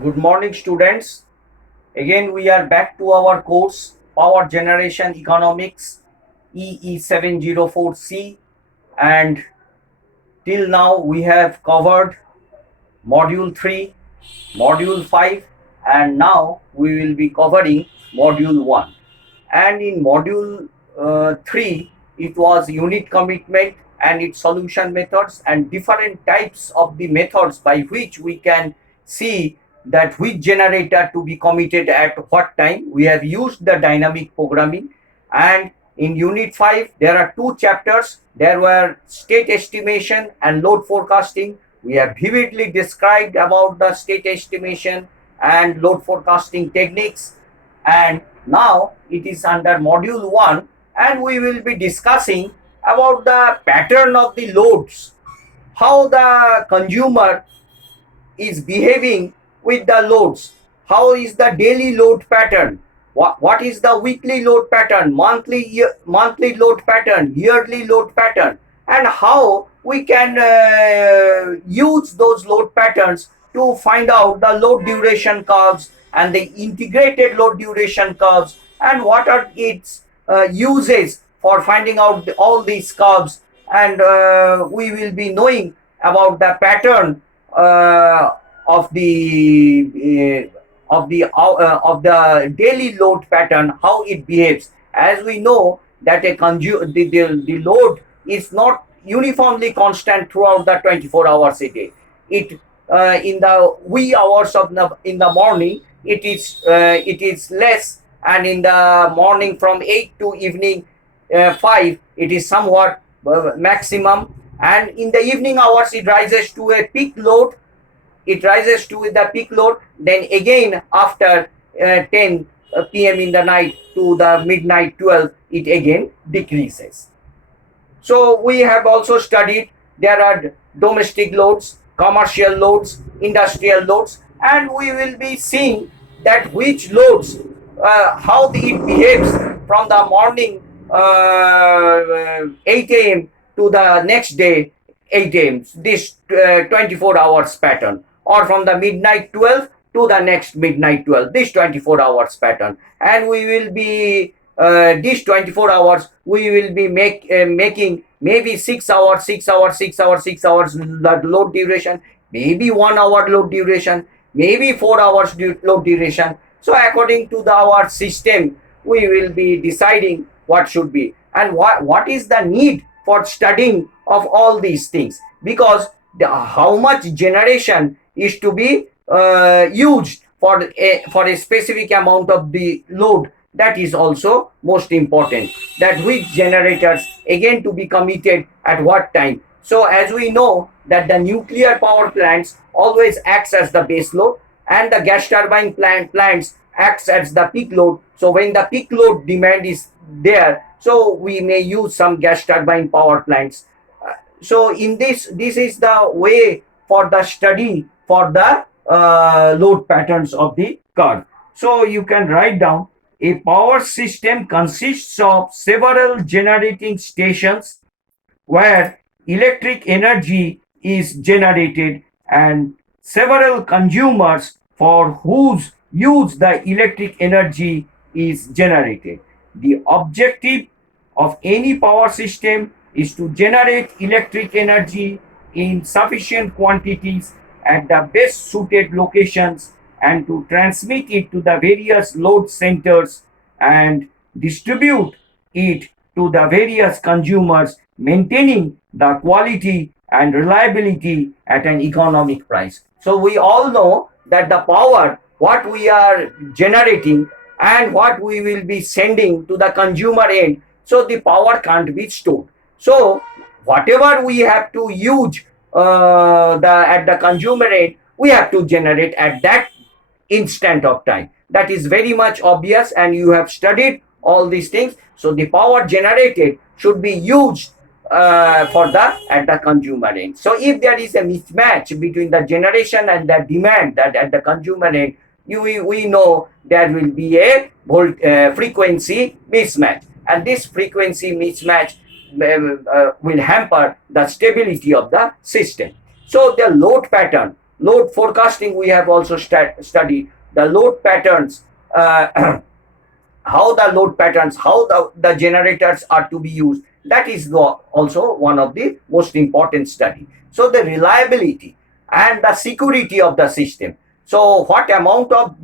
Good morning, students. Again, we are back to our course Power Generation Economics EE704C, and till now we have covered Module 3, Module 5, and now we will be covering Module 1. And in Module 3, it was unit commitment and its solution methods and different types of the methods by which we can see that which generator to be committed at what time. We have used the dynamic programming, and in unit 5 there are two chapters. There were state estimation and load forecasting. We have vividly described about the state estimation and load forecasting techniques, and now it is under module 1, and we will be discussing about the pattern of the loads, how the consumer is behaving with the loads, how is the daily load pattern, what is the weekly load pattern, monthly load pattern, yearly load pattern, and how we can use those load patterns to find out the load duration curves and the integrated load duration curves, and what are its uses for finding out all these curves. And we will be knowing about the pattern uh, of the daily load pattern, how it behaves. As we know that the load is not uniformly constant throughout the 24 hours a day. It in the wee hours of in the morning it is less, and in the morning from 8 to evening 5 it is somewhat maximum, and in the evening hours it rises to a peak load. It rises to the peak load, then again after 10 p.m. in the night to the midnight 12 it again decreases. So we have also studied there are domestic loads, commercial loads, industrial loads, and we will be seeing that which loads, how it behaves from the morning 8 a.m. to the next day 8 a.m. This 24 hours pattern, or from the midnight 12 to the next midnight 12, this 24 hours pattern. And we will be these 24 hours we will be making maybe 6 hours, 6 hours, 6 hours, 6 hours load duration, maybe 1 hour load duration, maybe 4 hours load duration. So according to our system we will be deciding what should be, and what is the need for studying of all these things, because how much generation is to be used for a specific amount of the load, that is also most important, that which generators again to be committed at what time. So as we know that the nuclear power plants always acts as the base load, and the gas turbine plants acts as the peak load. So when the peak load demand is there, so we may use some gas turbine power plants. So in this is the way for the study for the load patterns of the curve. So you can write down a power system consists of several generating stations where electric energy is generated, and several consumers for whose use the electric energy is generated. The objective of any power system is to generate electric energy in sufficient quantities at the best suited locations, and to transmit it to the various load centers and distribute it to the various consumers, maintaining the quality and reliability at an economic price. So we all know that the power what we are generating and what we will be sending to the consumer end, so the power can't be stored. So whatever we have to use at the consumer end, we have to generate at that instant of time. That is very much obvious, and you have studied all these things. So the power generated should be used for the at the consumer end. So if there is a mismatch between the generation and the demand that at the consumer end, we know there will be a frequency mismatch, and this frequency mismatch will hamper the stability of the system. So the load pattern, load forecasting we have also studied the load patterns, how the load patterns, how the generators are to be used. That is also one of the most important study. So the reliability and the security of the system. So what amount of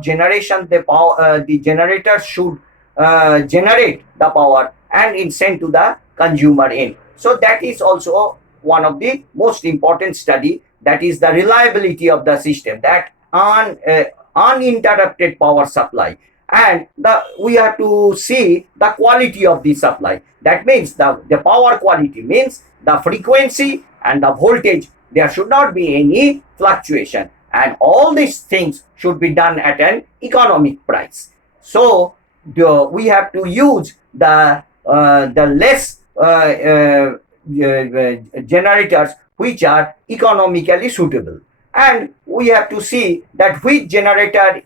generation the power, the generator should generate the power and it sent to the consumer end. So that is also one of the most important study, that is the reliability of the system, that uninterrupted power supply. And we have to see the quality of the supply. That means the power quality means the frequency and the voltage. There should not be any fluctuation, and all these things should be done at an economic price. So we have to use the less generators which are economically suitable, and we have to see that which generator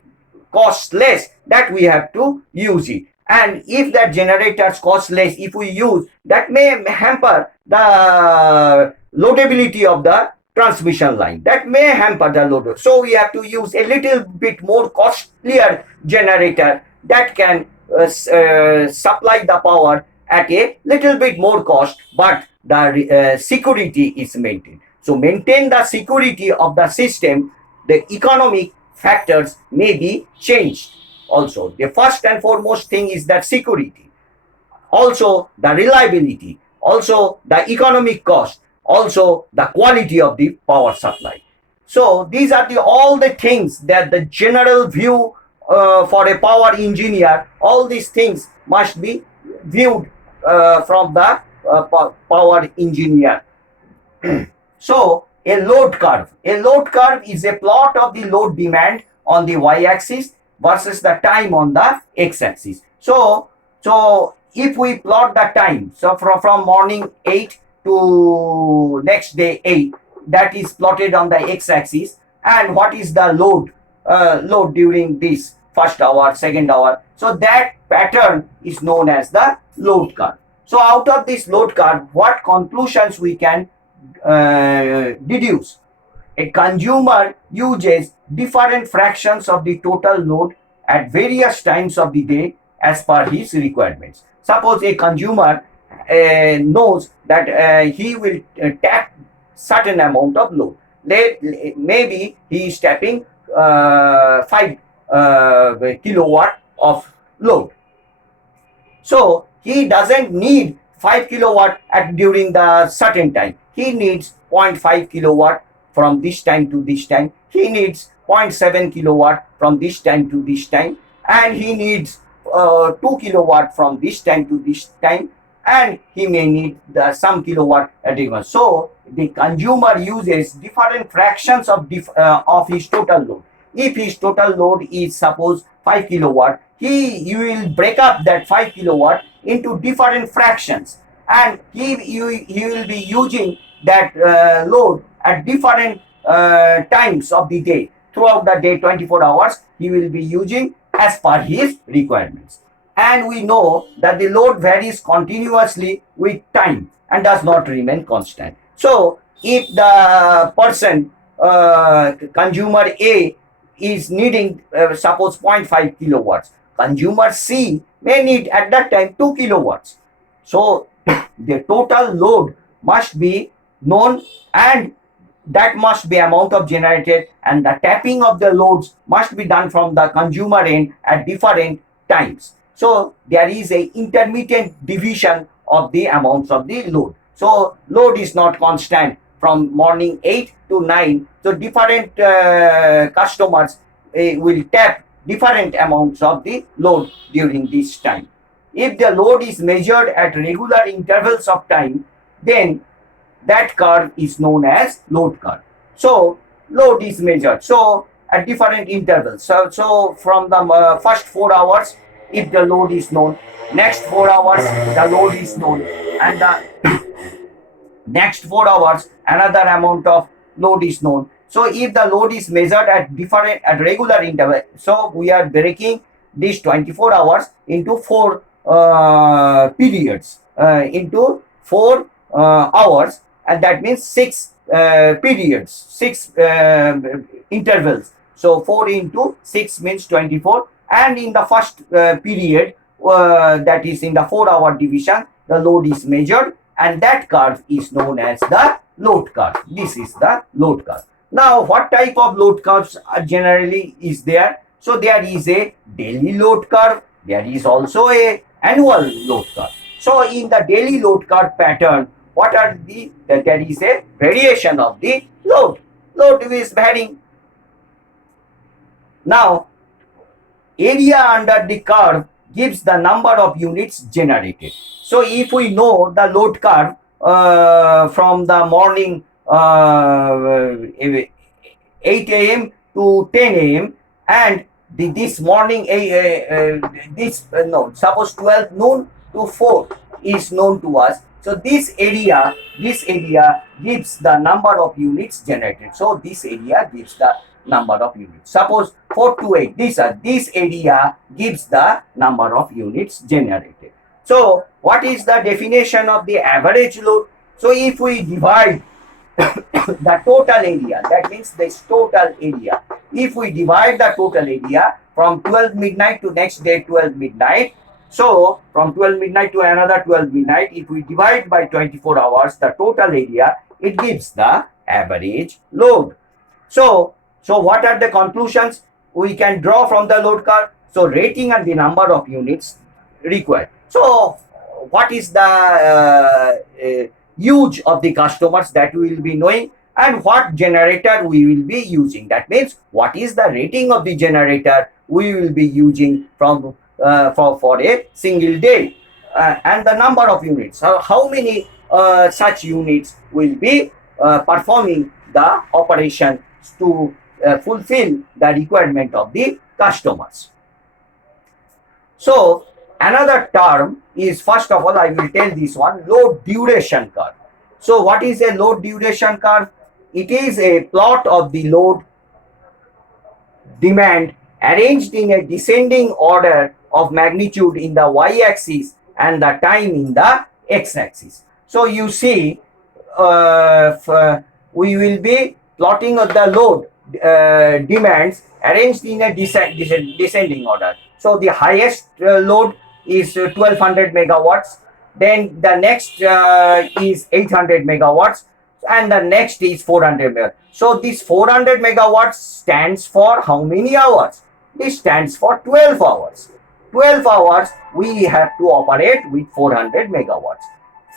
costs less, that we have to use it. And if that generators cost less, if we use, that may hamper the loadability of the transmission line, that may hamper the load. So we have to use a little bit more costlier generator that can supply the power at a little bit more cost, but the security is maintained. So maintain the security of the system, the economic factors may be changed. Also, the first and foremost thing is that security, also the reliability, also the economic cost, also the quality of the power supply. So these are all the things that the general view for a power engineer, all these things must be viewed from the power engineer. So a load curve. A load curve is a plot of the load demand on the y-axis versus the time on the x-axis. So if we plot the time, so from morning 8 to next day 8, that is plotted on the x-axis, and what is the load during this first hour, second hour. So that pattern is known as the load curve. So out of this load curve, what conclusions we can deduce? A consumer uses different fractions of the total load at various times of the day as per his requirements. Suppose a consumer knows that he will tap certain amount of load. Maybe he is tapping 5 kilowatt of load. So he doesn't need 5 kilowatt during the certain time. He needs 0.5 kilowatt from this time to this time. He needs 0.7 kilowatt from this time to this time, and he needs 2 kilowatt from this time to this time, and he may need some kilowatt at once. So the consumer uses different fractions of his total load. If his total load is suppose 5 kilowatt, you will break up that 5 kilowatt into different fractions, and he will be using that load at different times of the day. Throughout the day, 24 hours, he will be using as per his requirements. And we know that the load varies continuously with time and does not remain constant. So if the person, consumer A, is needing suppose 0.5 kilowatts, consumer C may need at that time 2 kilowatts. So the total load must be known, and that must be amount of generated, and the tapping of the loads must be done from the consumer end at different times. So there is a intermittent division of the amounts of the load. So load is not constant from morning 8 to 9. So different customers will tap different amounts of the load during this time. If the load is measured at regular intervals of time, then that curve is known as load curve. So load is measured so at different intervals. So from the first 4 hours, if the load is known, next 4 hours the load is known, and the next 4 hours another amount of load is known. So if the load is measured at regular interval, so we are breaking these 24 hours into 4 periods, into 4 hours. and that means 6 periods, 6 intervals. So 4 into 6 means 24, and in the first period, that is in the 4-hour division, the load is measured, and that curve is known as the load curve. This is the load curve. Now, what type of load curves generally is there? So there is a daily load curve, there is also a annual load curve. So in the daily load curve pattern, what are the, there is a variation of the load. Load is varying. Now, area under the curve gives the number of units generated. So if we know the load curve from the morning 8 a.m. to 10 a.m. and this morning suppose 12 noon to 4 is known to us. So this area gives the number of units generated. So this area gives the number of units. Suppose 4 to 8, this area gives the number of units generated. So what is the definition of the average load? So if we divide the total area, that means this total area, if we divide the total area from 12 midnight to next day 12 midnight, so from 12 midnight to another 12 midnight, if we divide by 24 hours the total area, it gives the average load. So what are the conclusions we can draw from the load curve? So rating and the number of units required. So what is the use of the customers, that we will be knowing, and what generator we will be using. That means what is the rating of the generator we will be using from for a single day, and the number of units. How many such units will be performing the operation to fulfill the requirement of the customers. So another term is, first of all I will tell this one, load duration curve. So what is a load duration curve? It is a plot of the load demand arranged in a descending order of magnitude in the y-axis and the time in the x-axis. So you see, we will be plotting of the load demands arranged in a descending order. So the highest load is 1200 megawatts, then the next is 800 megawatts, and the next is 400 megawatts. So this 400 megawatts stands for how many hours? This stands for 12 hours. 12 hours we have to operate with 400 megawatts.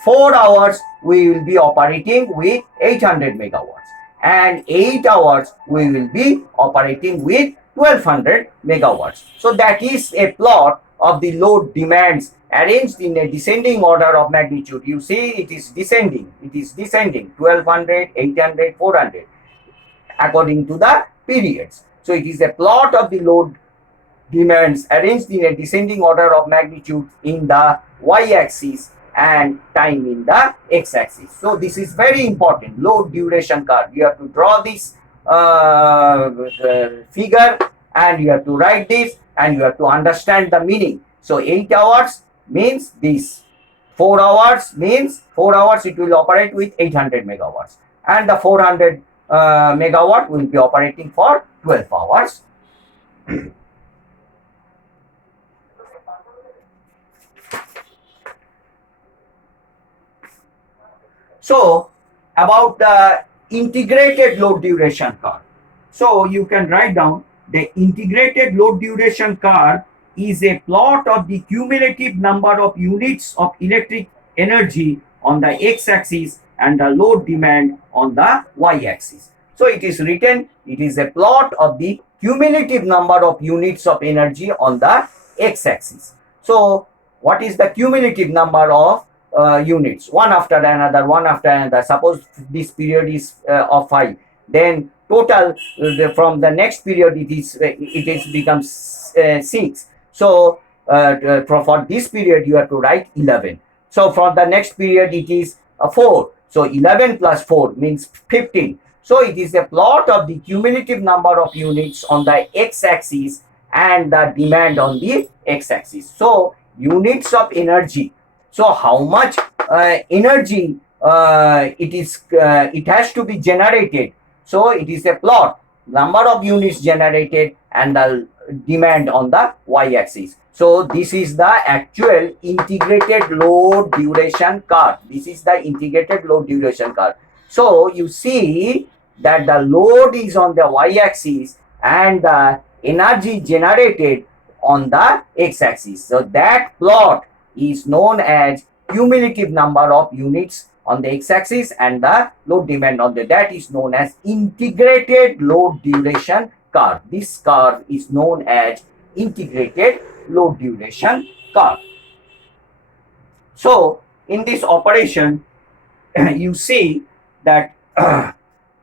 4 hours we will be operating with 800 megawatts, and 8 hours we will be operating with 1200 megawatts. So that is a plot of the load demands arranged in a descending order of magnitude. You see, it is descending. 1200, 800, 400 according to the periods. So it is a plot of the load demands arranged in a descending order of magnitude in the y-axis and time in the x-axis. So this is very important, load duration curve. You have to draw this figure, and you have to write this, and you have to understand the meaning. So 8 hours means this, 4 hours means 4 hours it will operate with 800 megawatts, and the 400 megawatt will be operating for 12 hours. So about the integrated load duration curve. So you can write down, the integrated load duration curve is a plot of the cumulative number of units of electric energy on the x-axis and the load demand on the y-axis. So it is written, it is a plot of the cumulative number of units of energy on the x-axis. So what is the cumulative number of units? One after another. Suppose this period is of 5, then total from the next period it becomes 6. So for this period you have to write 11. So for the next period it is 4. So 11 plus 4 means 15. So it is a plot of the cumulative number of units on the x-axis and the demand on the x-axis. So units of energy. So how much energy it has to be generated. So it is a plot, number of units generated and the demand on the y-axis. So this is the actual integrated load duration curve. This is the integrated load duration curve. So you see that the load is on the y-axis and the energy generated on the x-axis. So that plot is known as cumulative number of units on the x-axis and the load demand on that is known as integrated load duration curve. This curve is known as integrated load duration curve. So in this operation, you see that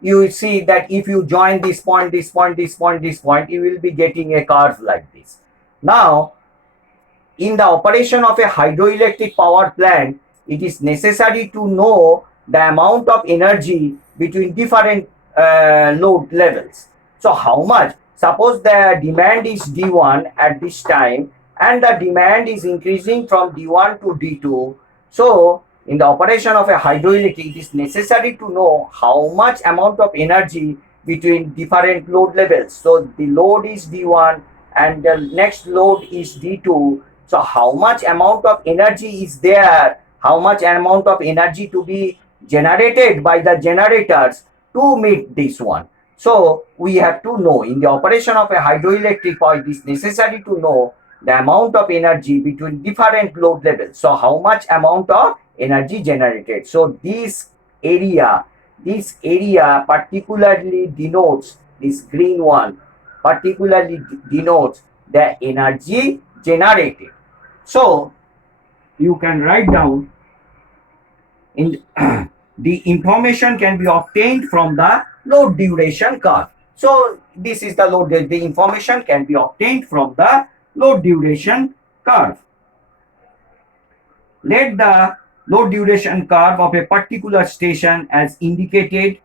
if you join this point, this point, this point, this point, you will be getting a curve like this. Now, in the operation of a hydroelectric power plant, it is necessary to know the amount of energy between different load levels. So how much? Suppose the demand is D1 at this time and the demand is increasing from D1 to D2. So in the operation of a hydroelectric, it is necessary to know how much amount of energy between different load levels. So the load is D1 and the next load is D2. So how much amount of energy is there? How much amount of energy to be generated by the generators to meet this one? So we have to know in the operation of a hydroelectric power, it is necessary to know the amount of energy between different load levels. So how much amount of energy generated? So this area particularly denotes, this green one particularly denotes the energy generated. So you can write down in the information can be obtained from the load duration curve. So this is the load. The information can be obtained from the load duration curve. Let the load duration curve of a particular station as indicated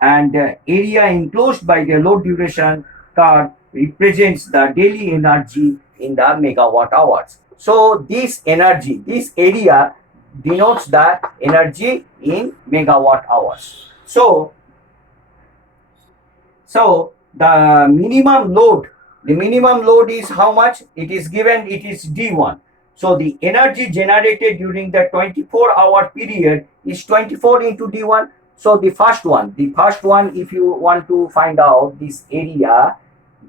and area enclosed by the load duration curve represents the daily energy in the megawatt hours. So this energy, this area denotes the energy in megawatt hours. So the minimum load is how much? It is given, it is D1. So the energy generated during the 24-hour period is 24 into D1. So the first one, if you want to find out this area,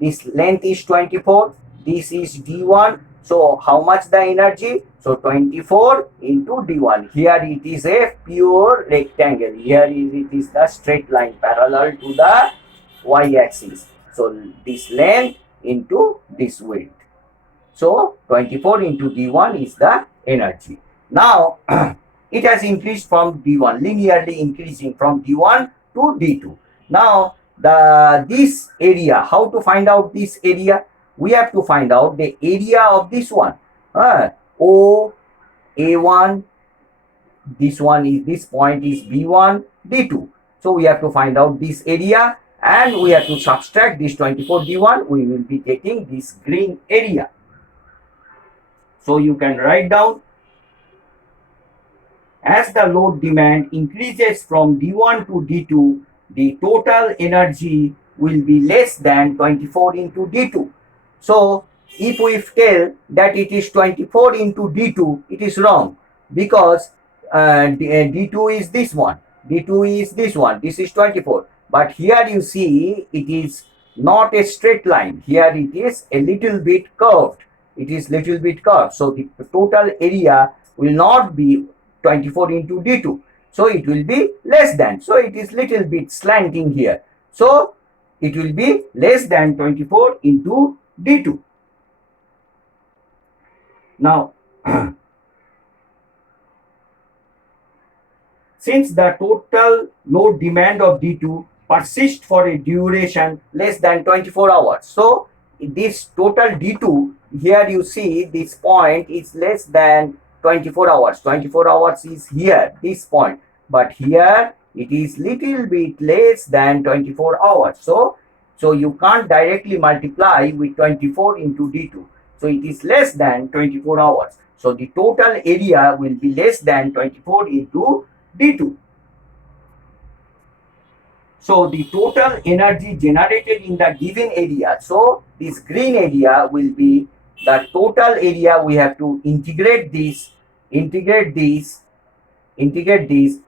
this length is 24, this is D1. So how much the energy? So 24 into D1. Here it is a pure rectangle. Here it is the straight line parallel to the y-axis. So this length into this width. So 24 into D1 is the energy. Now it has increased from D1, linearly increasing from D1 to D2. Now this area, how to find out this area? We have to find out the area of this one. O, A1, this point is B1, D2. So we have to find out this area and we have to subtract this 24 D1. We will be getting this green area. So you can write down, as the load demand increases from D1 to D2, the total energy will be less than 24 into D2. So if we tell that it is 24 into D2, it is wrong, because D2 is this one, D2 is this one, this is 24. But here you see it is not a straight line. Here it is a little bit curved. It is little bit curved. So the total area will not be 24 into D2. So it will be less than. So it is little bit slanting here. So it will be less than 24 into D2. Now, since the total load demand of D2 persists for a duration less than 24 hours. So this total D2, here you see this point is less than 24 hours. 24 hours is here, this point. But here it is little bit less than 24 hours. So you can't directly multiply with 24 into D2. So it is less than 24 hours. So the total area will be less than 24 into D2. So the total energy generated in the given area. So this green area will be the total area. We have to integrate this, integrate this,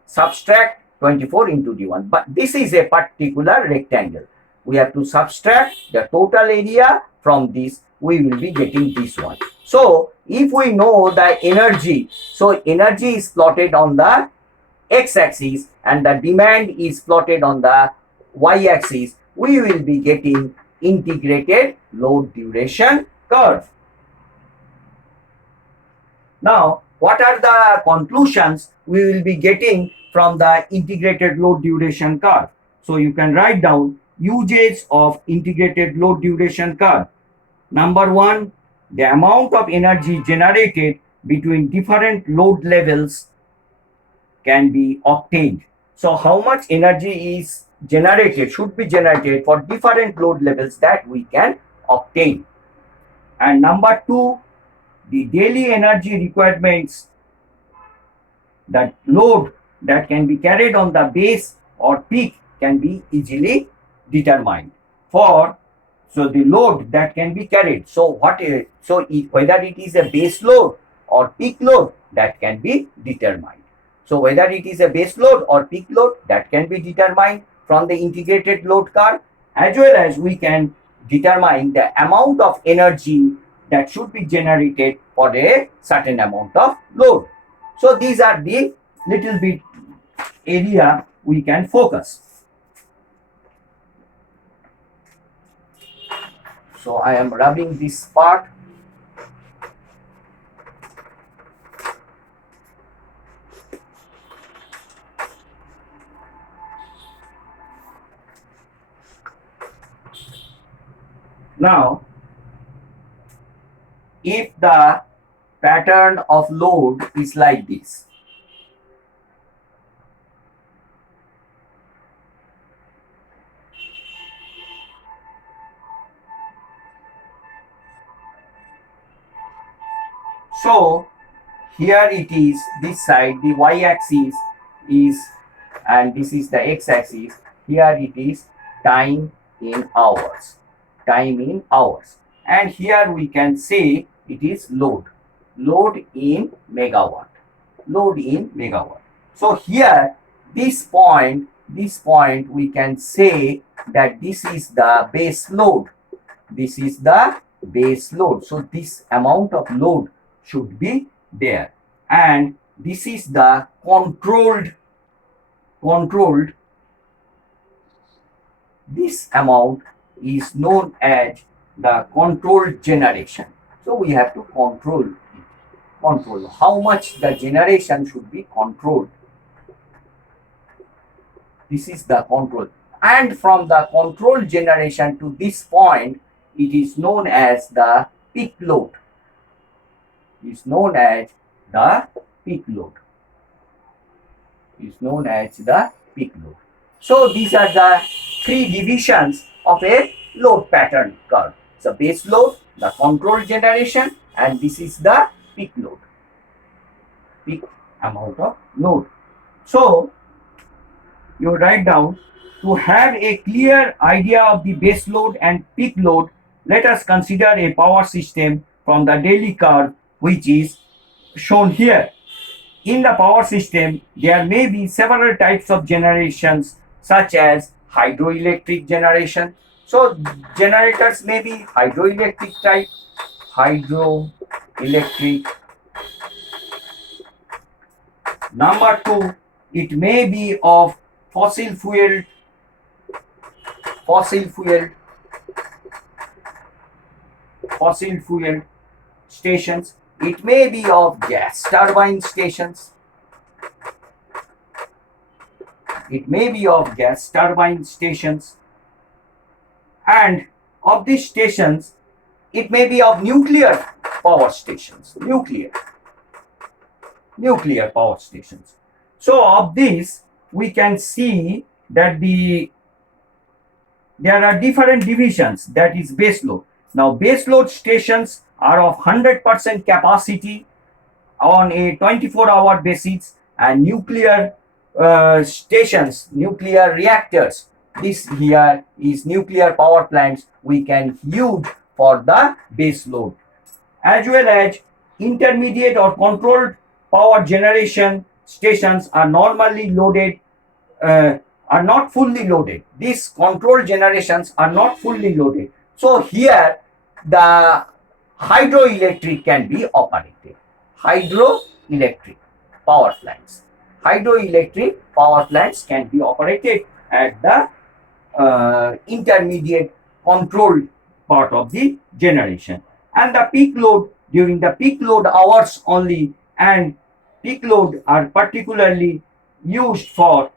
subtract 24 into d1. But this is a particular rectangle. We have to subtract the total area from this. We will be getting this one. So if we know the energy, so energy is plotted on the x-axis and the demand is plotted on the y-axis, we will be getting integrated load duration curve. Now, what are the conclusions we will be getting from the integrated load duration curve? So you can write down uses of integrated load duration curve. Number one, the amount of energy generated between different load levels can be obtained. So how much energy is generated, should be generated for different load levels, that we can obtain. And number two, the daily energy requirements, that load that can be carried on the base or peak can be easily determined. So the load that can be carried, whether it is a base load or peak load, that can be determined. So whether it is a base load or peak load, that can be determined from the integrated load curve, as well as we can determine the amount of energy that should be generated for a certain amount of load. So these are the little bit area we can focus. So I am rubbing this part. Now, if the pattern of load is like this, so here it is, this side, the y-axis is, and this is the x-axis. Here it is time in hours, and here we can say it is load in megawatt, So here, this point we can say that this is the base load, so this amount of load should be there, and this is the controlled, this amount is known as the controlled generation. So we have to control how much the generation should be controlled. This is the control, and from the controlled generation to this point, it is known as the peak load. So these are the three divisions of a load pattern curve. So base load, the controlled generation, and this is the peak load, peak amount of load. So you write down, to have a clear idea of the base load and peak load, let us consider a power system from the daily curve, which is shown here. In the power system, there may be several types of generations, such as hydroelectric generation. So generators may be hydroelectric type, Number two, it may be of fossil fuel stations. It may be of gas turbine stations. And of these stations, it may be of nuclear power stations. So of this, we can see that there are different divisions, that is base load. Now base load stations are of 100% capacity on a 24-hour basis, and nuclear stations, nuclear reactors. This here is nuclear power plants we can use for the base load, as well as intermediate or controlled power generation stations are normally loaded, uh, are not fully loaded. These control generations are not fully loaded. So here the hydroelectric can be operated. Hydroelectric power plants. Hydroelectric power plants can be operated at the intermediate controlled part of the generation. And the peak load during the peak load hours only, and peak load are particularly used for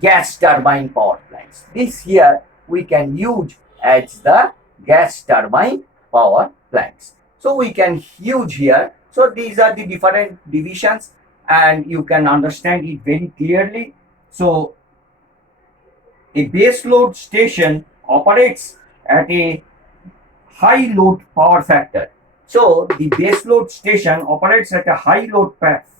gas turbine power plants. This here we can use as the gas turbine power plants. So we can use here. So these are the different divisions and you can understand it very clearly. So a base load station operates at a high load power factor. So the base load station operates at a high load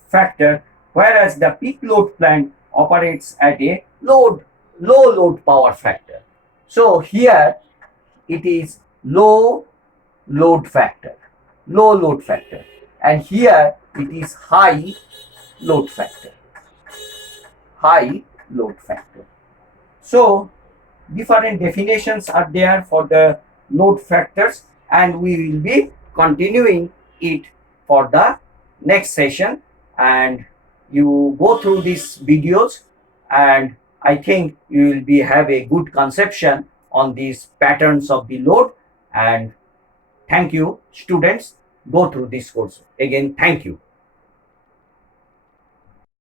factor, whereas the peak load plant operates at a low load power factor. So here it is low load factor, and here it is high load factor, high load factor. So different definitions are there for the load factors, and we will be continuing it for the next session. And you go through these videos, and I think you will be have a good conception on these patterns of the load. And thank you, students. Go through this course again. Thank you.